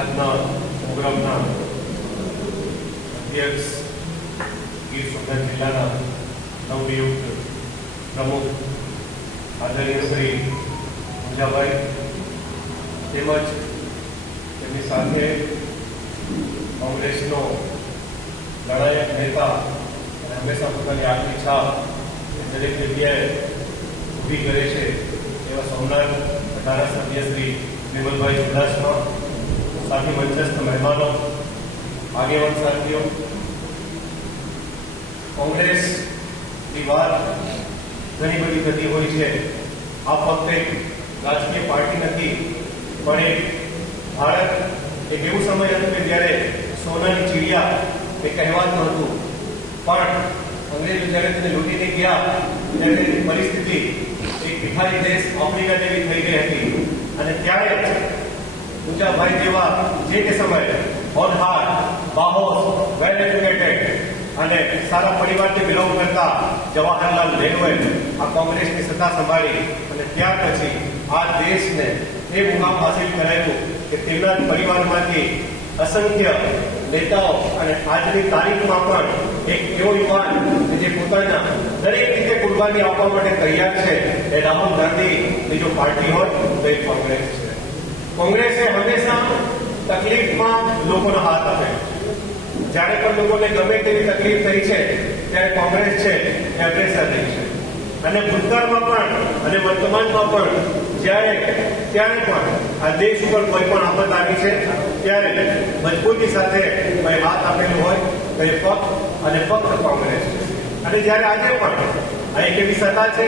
આજના પ્રોગ્રામના અધ્યક્ષ ગીર સોમનાથ જિલ્લાના નવનિયુક્ત પ્રમુખ આદરણીય શ્રી પૂજાભાઈ તેમજ તેમની સાથે કોંગ્રેસનો લડાયક નેતા અને હંમેશા પોતાની આગની છાપ દરેક જગ્યાએ ઊભી કરે છે એવા સોમનાથ ધારાસભ્ય શ્રી વિમલભાઈ ચુડાસમા, સાથી મંચસ્થ મહેમાનો, આગેવાન સાથીઓ, કોંગ્રેસની વાત ઘણી બધી થતી હોય છે. આ ફક્ત એક રાજકીય પાર્ટી નથી, પણ એક ભારત એક એવું સમય હતું કે જ્યારે સોનાની ચીડિયા એ કહેવાતું હતું, પણ અંગ્રેજો જ્યારે તેને લૂંટીને ગયા ત્યારે તેની પરિસ્થિતિ એક ભિખારી દેશ આફ્રિકા જેવી થઈ ગઈ હતી. અને ત્યારે પૂજાભાઈ જેવા જે તે સમયે હોનહાર, બાહોશ, વેલ એજ્યુકેટેડ અને સારા પરિવારથી બિલોંગ કરતા જવાહરલાલ નહેરુએ આ કોંગ્રેસની સત્તા સંભાળી અને ત્યાર પછી આ દેશને એ મુકામ હાસિલ કરાયું કે તેમના જ પરિવારમાંથી અસંખ્ય નેતાઓ અને આજની તારીખમાં પણ એક એવો યુવાન કે જે પોતાના દરેક રીતે કુરબાની આપવા માટે તૈયાર છે એ રાહુલ ગાંધીની જો પાર્ટી હોય તો એ કોંગ્રેસ છે. કોંગ્રેસે હંમેશા તકલીફમાં લોકોનો હાથ આપ્યો. જ્યારે પણ લોકોને ગમે તેવી તકલીફ થઈ છે ત્યારે કોંગ્રેસ છે એ અગ્રેસર રહી છે. અને ભૂતકાળમાં પણ અને વર્તમાનમાં પણ ત્યારે પણ આ દેશ ઉપર કોઈ પણ આફત આવી છે ત્યારે મજબૂતી સાથે કોઈ હાથ આપેલું હોય તો એ ફક્ત અને ફક્ત કોંગ્રેસ છે. અને જ્યારે આજે પણ આ એક એવી સત્તા છે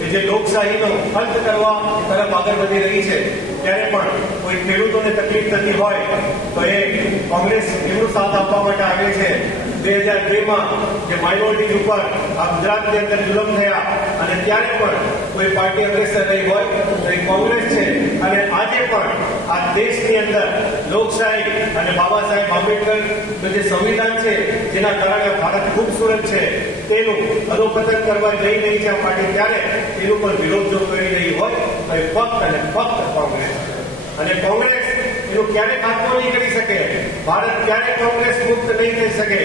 કે જે લોકશાહીનો અંત કરવા તરફ આગળ વધી રહી છે, ત્યારે પણ કોઈ ખેડૂતોને તકલીફ થતી હોય તો એ કોંગ્રેસ એમનો સાથ આપવા માટે આવે છે. 2002માં જે માઇનોરિટીઝ ઉપર આ ગુજરાતની અંદર જુલમ થયા અને ત્યારે પણ કોઈ પાર્ટી અગ્રેસર રહી હોય તો એ કોંગ્રેસ છે. અને આજે પણ આ દેશની અંદર લોકશાહી અને બાબા સાહેબ આંબેડકરનું જે સંવિધાન છે જેના કારણે ભારત ખૂબસૂરત છે તેનું અધોપતન કરવા જઈ રહી છે આ પાર્ટી, ત્યારે તેનું પણ વિરોધ જો કરી રહી હોય તો એ ફક્ત અને ફક્ત કોંગ્રેસ છે. અને કોંગ્રેસ એનું ક્યારેય ખાતમો નહીં કરી શકે. ભારત ક્યારેય કોંગ્રેસ મુક્ત નહીં થઈ શકે.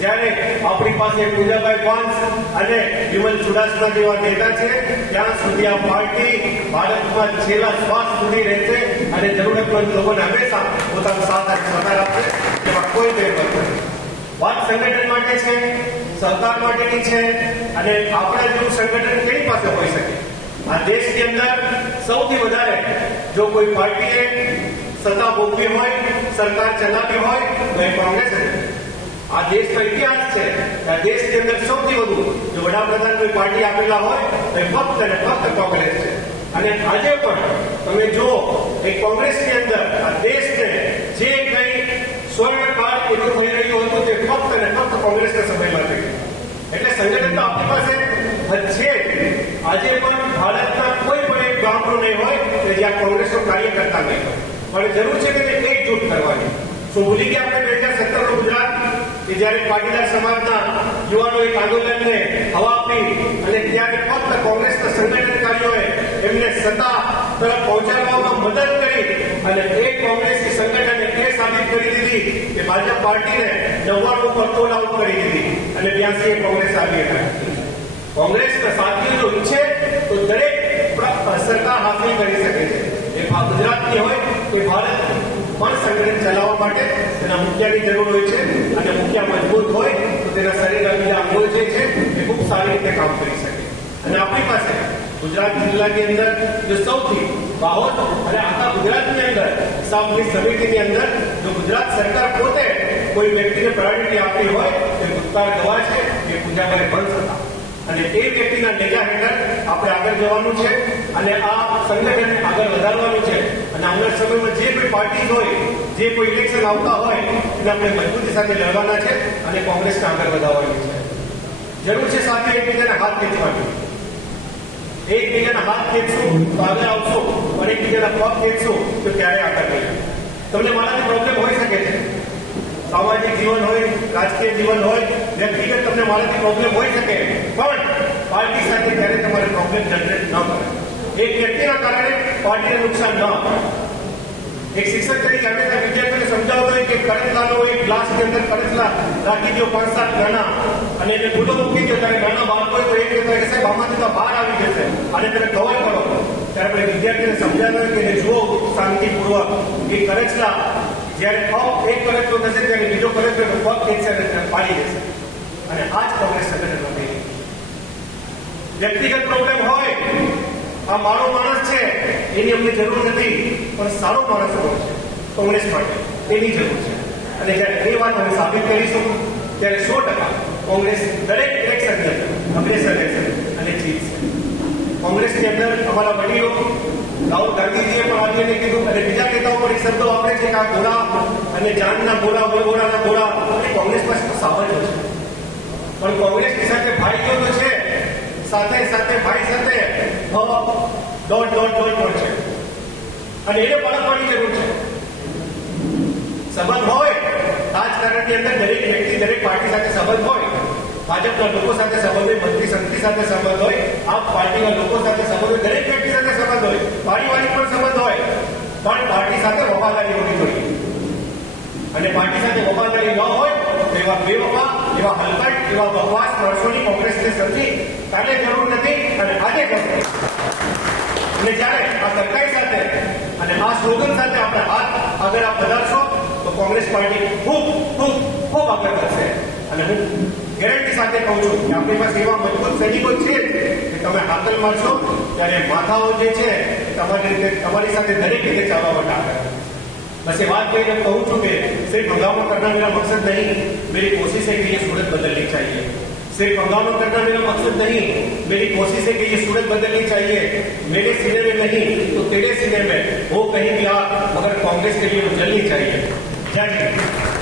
જ્યારે આપણી પાસે પૂજાભાઈ પાંચ અને વિમલ ચુડાસમા જેવા નેતા છે ત્યાં સુધી આ પાર્ટી ભારતમાં છેલ્લા શ્વાસ સુધી રહેશે અને જરૂરતમંદ લોકોને હંમેશા પોતાનો સાથ અને સહકાર આપશે. એમાં કોઈ ફેરફાર નથી. વાત સંગઠન માટે છે, સરકાર માટેની છે. અને આપણા જેવું સંગઠન કેની પાસે હોઈ શકે? આ દેશની અંદર સૌથી વધારે જો કોઈ પાર્ટીએ સત્તા ભોગવી હોય, સરકાર ચલાવી હોય તો એ કોંગ્રેસ છે. આ દેશનો ઇતિહાસ છે. આ દેશની અંદર સૌથી વધુ જો વડાપ્રધાન કોઈ પાર્ટી આપેલા હોય તો એ ફક્ત અને ફક્ત કોંગ્રેસ છે. અને આજે પણ તમે જુઓ એ કોંગ્રેસની અંદર આ દેશને જે કંઈ સ્વર્ણકાળ એટલું થઈ રહ્યું હતું તે ફક્ત અને ફક્ત કોંગ્રેસના સમયમાં થયું. એટલે સંગઠન તો આપણી પાસે છે. આજે પણ ભારતના કોઈ પણ એક ગામડું નહીં હોય કે જ્યાં કોંગ્રેસનો કાર્યકર્તા નહીં હોય, પણ જરૂર છે કે એકજૂટ કરવાની. શું ભૂલી ગયા આપણે 2017નું ગુજરાત કે જ્યારે પાટીદાર સમાજના યુવાનો એક આંદોલનને હવા આપી અને ત્યારે ફક્ત કોંગ્રેસના સંગઠનકારીઓએ એમને સત્તા તરફ પહોંચાડવામાં મદદ કરી અને એ કોંગ્રેસની સંગઠને એ સાબિત કરી દીધી કે ભાજપ પાર્ટીને 99 પર તોલ આઉટ કરી દીધી અને 82 કોંગ્રેસ આવી હતી. કોંગ્રેસના સાથીઓ જો ઈચ્છે તો દરેક સરકાર હાંસલ કરી શકે છે. એ ગુજરાતની હોય કે ભારત પણ સંગઠન ચલાવવા માટે તેના મુખ્યની જરૂર હોય છે. અને મુખ્ય મજબૂત હોય તો તેના શરીરના બીજા અંગો જે છે એ ખૂબ સારી રીતે કામ કરી શકે. અને આપણી પાસે ગુજરાત જિલ્લાની અંદર જો સૌથી બાહોદ અને આખા ગુજરાતની અંદર સામની સમિતિની અંદર જો ગુજરાત સરકાર પોતે કોઈ વ્યક્તિને પ્રાયોરિટી આપી હોય તો ભૂતકાળ ગવા છે એ પૂજાભાઈ બંધ હતા. અને એ વ્યક્તિના નેજા હેઠળ આપણે આગળ જવાનું છે અને આ સંગઠન આગળ વધારવાનું છે. અને આવનાર સમયમાં જે કોઈ પાર્ટી હોય, જે કોઈ ઇલેક્શન આવતા હોય એને આપણે મજબૂતી સાથે લડવાના છે અને કોંગ્રેસને આગળ વધારવાની છે. જરૂર છે સાથે એકબીજાના હાથ ખેંચવાની. એકબીજાના હાથ ખેંચશું તો આગળ આવશું, અને એકબીજાના પગ ખેંચશું તો ક્યારે આગળ નહીં. તમને મારાથી પ્રોબ્લેમ હોઈ શકે છે. સામાજિક જીવન હોય, રાજકીય જીવન હોય, વ્યક્તિગત તમને મારાથી પ્રોબ્લેમ હોઈ શકે, પણ પાર્ટી સાથે ક્યારે તમારે પ્રોબ્લેમ જનરેટ ન કરે. એક વ્યક્તિના કારણે પાર્ટીને નુકસાન ન આપે. એક શિક્ષક તરીકે હંમેશા વિદ્યાર્થીઓને સમજાવતો હોય કે કડકલાનો એક ગ્લાસની અંદર કડકલા રાખી દો 5-7 નાના અને એને ખુલ્લો મૂકી દો ત્યારે નાના બાળકો હોય તો એક કહેતા કે સાહેબ આમાંથી તો બહાર આવી જશે અને તેને કવર કરો ત્યારે આપણે વિદ્યાર્થીને સમજાવ્યું કે એને જુઓ શાંતિપૂર્વક એ કડકલા જ્યારે એક કડકલો થશે ત્યારે બીજો કડકલો પગ ખેંચશે અને પાડી દેશે અને આ જ કોંગ્રેસ સંગઠનમાં થઈ વ્યક્તિગત પ્રોબ્લેમ હોય આ મારો માણસ છે એની અમને જરૂર નથી પણ સારો માણસ હોય છે કોંગ્રેસ માટે એની જરૂર છે અને જ્યારે એ વાત અમે સાબિત કરીશું ત્યારે 100% કોંગ્રેસ દરેક ઇલેક્શનની અંદર અગ્રેસર રહેશે અને જીતશે કોંગ્રેસની અંદર અમારા વડીલો રાહુલ ગાંધીજીએ પણ આવીને કીધું અને બીજા નેતાઓ પણ એક શબ્દો વાપરે છે કે આ ગોળા અને જાનના ગોળા ગોળાના ગોળા અને કોંગ્રેસ પાસે તો સાબજો છે પણ કોંગ્રેસની સાથે ભાઈઓ તો છે સાથે સાથે ભાઈ સાથે દોડ પણ છે અને એને પાડવાની જરૂર છે સંબંધ હોય રાજકારણની અંદર દરેક વ્યક્તિ દરેક પાર્ટી સાથે સંબંધ હોય ભાજપના લોકો સાથે સંબંધ હોય મંત્રી સંત્રી સાથે સંબંધ હોય આપ પાર્ટીના લોકો સાથે સંબંધ હોય દરેક વ્યક્તિ સાથે સંબંધ હોય પારિવારિક પણ સંબંધ હોય પણ પાર્ટી સાથે વફાદારી હોવી જોઈએ અને પાર્ટી સાથે વફાદારી ન હોય તો એવા બેવફા એવા હલકટ એવા બકવાસ માણસોની કોંગ્રેસને સમજી કાલે જરૂર નથી અને આજે કરશે અને જ્યારે આ સરકારી સાથે અને આ સ્લોગન સાથે આપણે હાથ આગળ આપ વધારશો તો કોંગ્રેસ પાર્ટી ખૂબ આગળ વધશે અને હું ગેરંટી સાથે કહું છું કે આપણી પાસે એવા મજબૂત સૈનિકો છે કે તમે હાકલ મારશો ત્યારે માથાઓ જે છે તમારી સાથે દરેક રીતે ચાલવા માટે આગળ बस ये बात कही कहूँ છું કે सिर्फ हंगामा करना मेरा मकसद नहीं मेरी कोशिश है कि ये सूरत बदलनी चाहिए सिर्फ हंगामा करना मेरा मकसद नहीं मेरी कोशिश है कि ये सूरत बदलनी चाहिए मेरे सीने में नहीं तो तेरे सीने में वो कहीं भी आ मगर कांग्रेस के लिए वो जलनी चाहिए जय हिंद